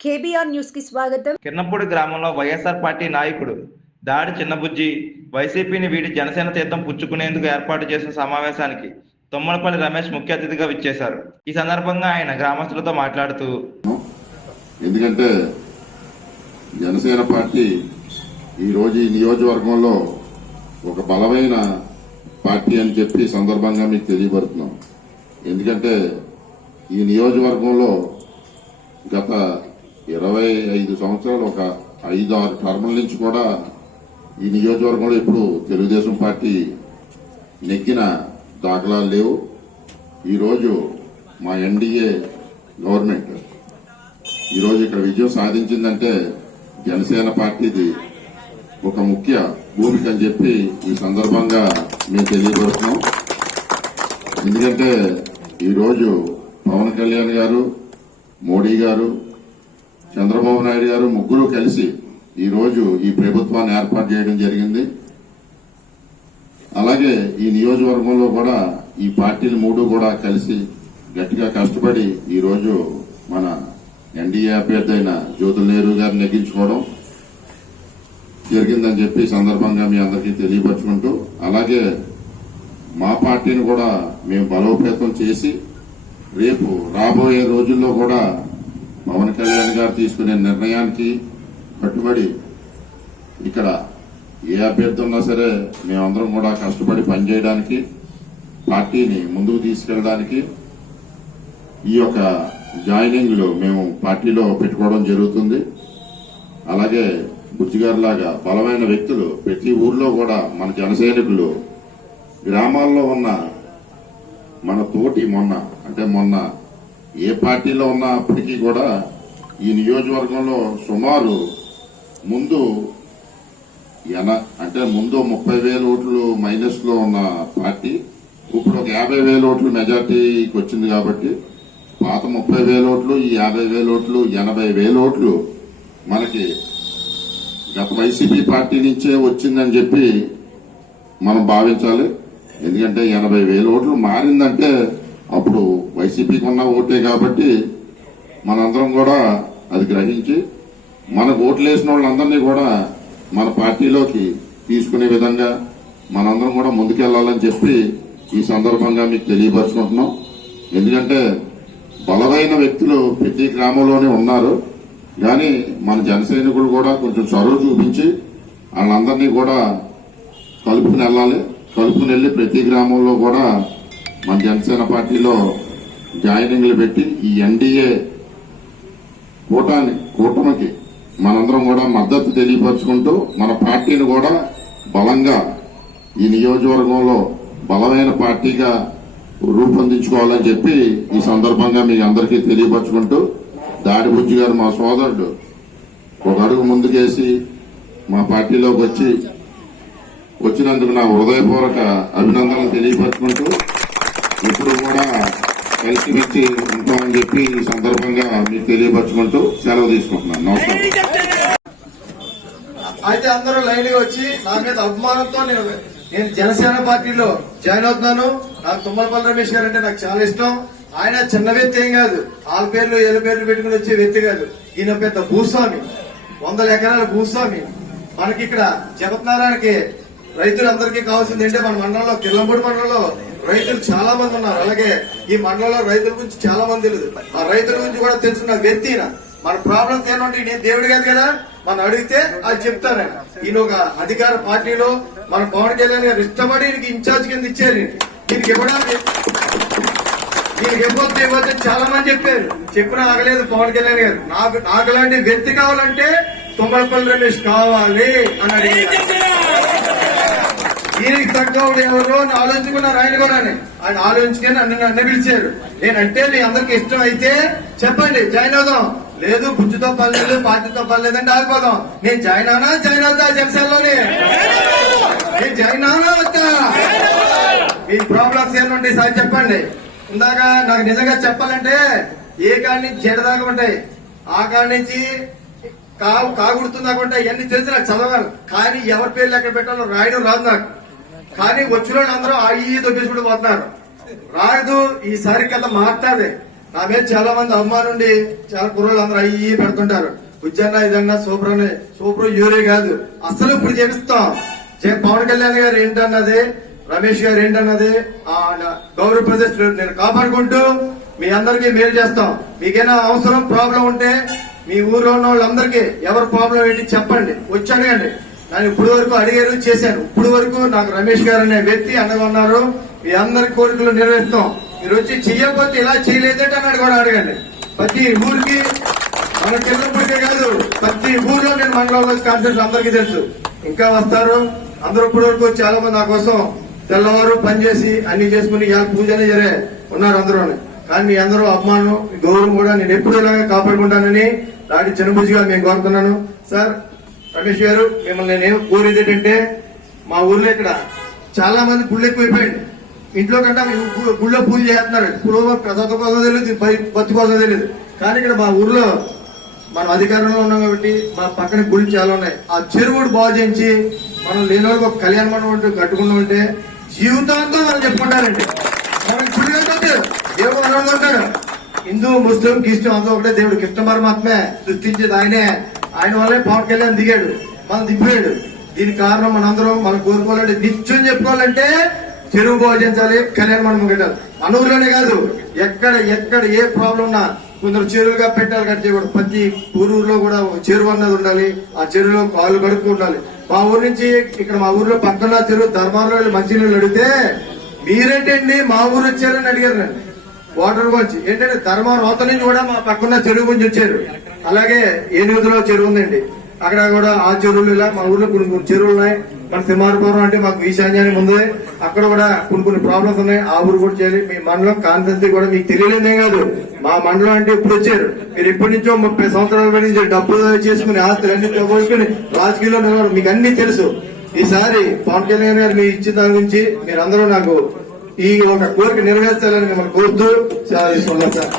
KBR న్యూస్కి స్వాగతం. కిన్నపూడి గ్రామంలో వైఎస్ఆర్ పార్టీ నాయకుడు దాడి చిన్నబుజ్జి వైసీపీని వీడి జనసేన తీర్థం పుచ్చుకునేందుకు ఏర్పాటు చేసిన సమావేశానికి తుమ్మలపల్లి రమేష్ ముఖ్య అతిథిగా విచ్చేశారు. ఈ సందర్భంగా ఆయన గ్రామస్తులతో మాట్లాడుతూ ఎందుకంటే జనసేన పార్టీ ఈ రోజు ఈ నియోజకవర్గంలో ఒక బలమైన పార్టీ అని చెప్పి సందర్భంగా మీకు తెలియబడుతున్నాం ఎందుకంటే ఈ నియోజకవర్గంలో గత ఇరవై ఐదు సంవత్సరాలు ఒక ఐదు ఆరు టర్ముల నుంచి కూడా ఈ నియోజకవర్గంలో ఇప్పుడు తెలుగుదేశం పార్టీ నెగ్గిన దాఖలాలు లేవు. ఈరోజు మా ఎన్డీఏ గవర్నమెంట్ ఈరోజు ఇక్కడ విజయం సాధించిందంటే జనసేన పార్టీది ఒక ముఖ్య భూమిక అని చెప్పి ఈ సందర్భంగా మేము తెలియపరుస్తున్నాం. ఎందుకంటే ఈరోజు పవన్ కళ్యాణ్ గారు మోడీ గారు చంద్రబాబు నాయుడు గారు ముగ్గురు కలిసి ఈరోజు ఈ ప్రభుత్వాన్ని ఏర్పాటు చేయడం జరిగింది. అలాగే ఈ నియోజకవర్గంలో కూడా ఈ పార్టీలు మూడు కూడా కలిసి గట్టిగా కష్టపడి ఈరోజు మన ఎన్డీఏ అభ్యర్థి అయిన జ్యోతుల నెహ్రూ గారిని నెగ్గించుకోవడం జరిగిందని చెప్పి సందర్భంగా మీ అందరికీ తెలియపరచుకుంటూ అలాగే మా పార్టీని కూడా మేము బలోపేతం చేసి రేపు రాబోయే రోజుల్లో కూడా పవన్ కళ్యాణ్ గారు తీసుకునే నిర్ణయానికి కట్టుబడి ఇక్కడ ఏ అభ్యర్థి ఉన్నా సరే మేమందరం కూడా కష్టపడి పనిచేయడానికి పార్టీని ముందుకు తీసుకెళ్ళడానికి ఈ యొక్క జాయినింగ్లో మేము పార్టీలో పెట్టుకోవడం జరుగుతుంది. అలాగే బుజ్జిగారు లాగా బలమైన వ్యక్తులు ప్రతి ఊర్లో కూడా మన జనసైనికులు గ్రామాల్లో ఉన్న మన తోటి మొన్న అంటే మొన్న ఏ పార్టీలో ఉన్నప్పటికీ కూడా ఈ నియోజకవర్గంలో సుమారు ముందు ఎన అంటే ముందు ముప్పై వేల ఓట్లు మైనస్లో ఉన్న పార్టీ ఇప్పుడు ఒక యాభై వేల ఓట్లు మెజార్టీకి వచ్చింది కాబట్టి పాత ముప్పై వేల ఓట్లు ఈ యాభై వేల ఓట్లు ఎనభై వేల ఓట్లు మనకి గత వైసీపీ పార్టీ నుంచే వచ్చిందని చెప్పి మనం భావించాలి. ఎందుకంటే ఎనభై వేల ఓట్లు మారిందంటే అప్పుడు వైసీపీకి ఉన్న ఓటే కాబట్టి మనందరం కూడా అది గ్రహించి మనకు ఓట్లు వేసిన వాళ్ళందరినీ కూడా మన పార్టీలోకి తీసుకునే విధంగా మనందరం కూడా ముందుకెళ్ళాలని చెప్పి ఈ సందర్భంగా మీకు తెలియపరుచుకుంటున్నాం. ఎందుకంటే బలమైన వ్యక్తులు ప్రతి గ్రామంలోనే ఉన్నారు. కానీ మన జన సైనికులు కూడా కొంచెం చొరవ చూపించి వాళ్ళందరినీ కూడా కలుపుకుని వెళ్ళాలి. కలుపుకుని వెళ్ళి ప్రతి గ్రామంలో కూడా మన జనసేన పార్టీలో జాయినింగ్లు పెట్టి ఈ ఎన్డీఏ కూటాన్ని కూటమికి మనందరం కూడా మద్దతు తెలియపరుచుకుంటూ మన పార్టీని కూడా బలంగా ఈ నియోజకవర్గంలో బలమైన పార్టీగా రూపొందించుకోవాలని చెప్పి ఈ సందర్భంగా మీ అందరికీ తెలియపరచుకుంటూ దాడి గారు మా సోదరుడు. ఒక అడుగు ముందుకేసి మా పార్టీలోకి వచ్చి వచ్చినందుకు నా హృదయపూర్వక అభినందనలు తెలియపరచుకుంటూ ఇప్పుడు కూడా కలిసి వచ్చి ఉంటామని చెప్పి ఈ సందర్భంగా మీకు తెలియపరచుకుంటూ సెలవు తీసుకుంటున్నాను. నమస్కారం. అయితే అందరూ లైన్గా వచ్చి నా మీద అభిమానంతో నేను నేను జనసేన పార్టీలో జాయిన్ అవుతున్నాను. నాకు తుమ్మలపల్లి రమేష్ గారు అంటే నాకు చాలా ఇష్టం. ఆయన చిన్న వ్యక్తి ఏం కాదు. ఆల పేర్లు ఏళ్ళ పేర్లు పెట్టుకుని వచ్చే వ్యక్తి కాదు. ఈయన పెద్ద భూస్వామి. వందల ఎకరాల భూస్వామి. మనకి ఇక్కడ జగత్నారాయణకి రైతులందరికీ కావాల్సింది ఏంటంటే మన మండలంలో కిల్లంపూడి మండలంలో రైతులు చాలా మంది ఉన్నారు. అలాగే ఈ మండలంలో రైతుల గురించి చాలా మంది తెలియదు ఆ రైతుల గురించి కూడా తెలుసుకున్న వ్యక్తి మన ప్రాబ్లమ్స్ ఏంటంటే నేను దేవుడు కాదు కదా? మనం అడిగితే అది చెప్తాను ఆయన. ఈయన ఒక అధికార పార్టీలో మన పవన్ కళ్యాణ్ గారు ఇష్టపడి ఇన్ఛార్జ్ కింద ఇచ్చారు. దీనికి ఇవ్వడానికి నేను ఇవ్వద్దు ఇవ్వద్దు చాలా మంది చెప్పారు. చెప్పినా ఆగలేదు పవన్ కళ్యాణ్ గారు. నాకు నాకు లాంటి వ్యక్తి కావాలంటే తుమ్మలపల్లి రమేష్ కావాలి అని అడిగారు. ఈయనకి తగ్గవాడు ఎవరు అని ఆలోచించుకున్నారు ఆయన కూడా ఆయన ఆలోచించుకొని నన్ను నన్ను పిలిచారు. నేనంటే మీ అందరికి ఇష్టం అయితే చెప్పండి జాయిన్ అవుదాం. లేదు బుజ్జుతో పర్లేదు పార్టీతో పని ఆగిపోదాం. నేను జాయిన్ అవునా జాయిన్ అవుతా జనసేనలోనే? నేను జాయిన్ అవునా వచ్చా మీ ప్రాబ్లమ్స్ ఏమంటాయి సార్ చెప్పండి. ఇందాక నాకు నిజంగా చెప్పాలంటే ఏ కాడి నుంచి జడ దాకా ఉంటాయి. ఆ కాడి నుంచి కా కాగుడుతుందాక ఉంటాయి. ఇవన్నీ తెలిసి నాకు చదవాలి కానీ ఎవరి పేర్లు ఎక్కడ పెట్టాలో రాయడం రాదు నాకు. కానీ వచ్చిన అందరూ అయ్యి దొబ్బేసుకుంటూ పోతున్నారు. రాదు ఈసారి కల్లా మారుతాది. నా మీద చాలా మంది అమ్మానుండి చాలా కుర్రోళ్ళు అందరూ అయ్యి పెడుతుంటారు. ఉజ్జన్న ఇదన్నా సూపర్ అని సూపర్ యూరే కాదు. అసలు ఇప్పుడు చేపిస్తాం. పవన్ కళ్యాణ్ గారు ఏంటన్నది? రమేష్ గారు ఏంటన్నది? ఆ గౌరవ ప్రదేశ్ నేను కాపాడుకుంటూ మీ అందరికీ మేలు చేస్తాం. మీకేనా అవసరం ప్రాబ్లం ఉంటే మీ ఊర్లో ఉన్న వాళ్ళందరికీ ఎవరు ప్రాబ్లం ఏంటి చెప్పండి. వచ్చి అడగండి. నేను ఇప్పుడు వరకు అడిగారు చేశాను ఇప్పుడు వరకు నాకు రమేష్ గారు అనే వ్యక్తి అండగా ఉన్నారు. మీ అందరి కోరికలు నెరవేరుస్తాం. మీరు వచ్చి చెయ్యకపోతే ఇలా చేయలేదంటే అన్నాడు కూడా అడగండి. ప్రతి ఊరికి మన చిన్నప్పటికే కాదు ప్రతి ఊర్లో నేను మండలంలో కాన్సెప్ట్ అందరికీ తెలుసు. ఇంకా వస్తారు. అందరూ ఇప్పుడు వరకు చాలా మంది నా కోసం తెల్లవారు పనిచేసి అన్ని చేసుకుని ఇవాళ పూజనే జరే ఉన్నారు అందరూ కానీ మీ అందరూ అభిమానం గౌరవం కూడా నేను ఎప్పుడు ఇలాగే కాపాడుకుంటానని దాటి చిన్నబుజ్జిగా మేము కోరుతున్నాను. సార్ రమేష్ గారు మిమ్మల్ని నేను కోరేది ఏంటంటే మా ఊర్లో ఇక్కడ చాలా మంది గుళ్ళు ఎక్కువైపోయింది ఇంట్లో కంటే గుళ్ళో పూజ చేస్తున్నారు. ఇప్పుడు ప్రసాద కోసం తెలియదు బై- కోసం తెలియదు. కానీ ఇక్కడ మా ఊర్లో మనం అధికారంలో ఉన్నాం కాబట్టి మా పక్కన గుళ్ళు చాలా ఉన్నాయి. ఆ చెరువుడు బాగు చేయించి మనం లేని వాళ్ళకి ఒక కళ్యాణ మండపం అంటూ కట్టుకుని ఉంటే జీవితాంతం వాళ్ళు చెప్పుకుంటారండి. మనం గుడి దేవుడు అన్నది ఉంటాడు హిందూ ముస్లిం క్రిస్టియన్ అంతా ఒకటే దేవుడు. కృష్ణ పరమాత్మే సృష్టించేది ఆయనే. ఆయన వల్లే పవన్ కళ్యాణ్ దిగాడు. మనం దిగిపోయాడు దీని కారణం మనందరం మనం కోరుకోవాలంటే నిత్యం చెప్పుకోవాలంటే చెరువు భోజించాలి కళ్యాణ మండపం కట్టాలి. మన ఊర్లోనే కాదు. ఎక్కడ ఎక్కడ ఏ ప్రాబ్లం ఉన్నా కొందరు చెరువుగా పెట్టాలి కట్టి ప్రతి ప్రతి ఊరూరులో కూడా ఒక చెరువు అన్నది ఉండాలి. ఆ చెరువులో కాళ్ళు కడుక్కు ఉండాలి. మా ఊరు నుంచి ఇక్కడ మా ఊర్లో పక్కన చెరువు ధర్మారంలో మంచి నీళ్ళు అడిగితే మీరేంటండి మా ఊరు వచ్చారని అడిగారు నన్ను. వాటర్ గురించి ఏంటంటే ధర్మవరం అవతల నుంచి కూడా మా పక్కన చెరువు గురించి వచ్చారు. అలాగే ఏనుగులో చెరువు ఉందండి. అక్కడ కూడా ఆ చెరువులు ఇలా మా ఊర్లో కొన్ని కొన్ని చెరువులు ఉన్నాయి. మన సింహారపురం అంటే మాకు ఈశాన్యానికి ముందే అక్కడ కూడా కొన్ని కొన్ని ప్రాబ్లమ్స్ ఉన్నాయి. ఆ ఊరు కూడా చేయాలి. మీ మండలం కాన్సెన్సీ కూడా మీకు తెలియలేదే కాదు. మా మండలం అంటే ఇప్పుడు వచ్చారు? మీరు ఎప్పటి నుంచో ముప్పై సంవత్సరాల నుంచి డబ్బు చేసుకుని ఆస్తులు అన్ని పోగొట్టుకుని రాజకీయాల్లో నిలబడి మీకు అన్ని తెలుసు. ఈసారి పవన్ కళ్యాణ్ గారు మీ ఇచ్చిన దాని గురించి మీరందరూ నాకు ఈ ఒక కోరిక నెరవేర్చాలని మిమ్మల్ని కోరుతూ సార్.